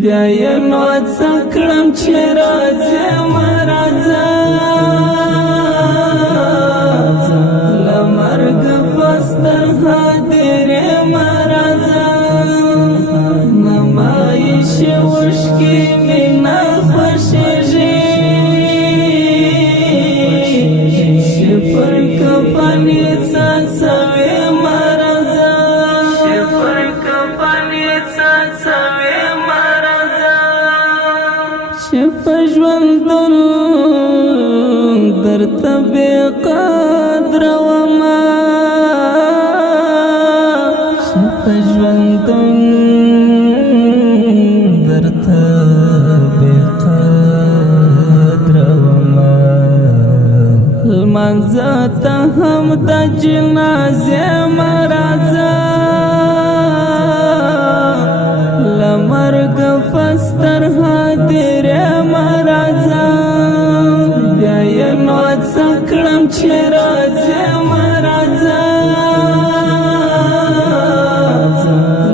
بیا یې نو څه کړم چې راځې مه راځه له مرګه پس تنها دېرې مه راځه نمایشې اوښکې مې نه خوښېږي چې پر کفن یې څاڅوې مه راځه چې پر کفن یې څاڅوې مه راځه چې په ژوندون درته بې قدره ومه چې په ژوندون درته بې قدره ومه لمانځه ته هم د جنازې مه راځه له مرګه پس تنها دېرې مه راځه بیا یې نو څه کړم چې راځې مه راځه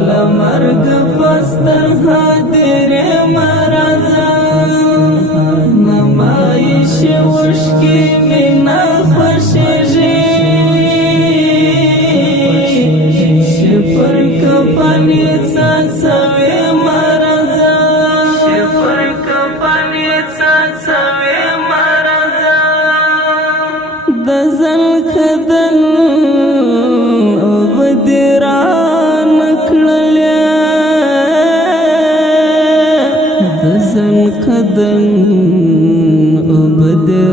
له مرګه پس تنها دېرې مه راځه نمایشې اوښکې مې نه خوښېږي چې پر کفن یې څاڅوې مه راځه چې پر کفن یې څاڅوې مه راځه د زلکدن اوبه دې رانه کړلې د زلکدن اوبه دې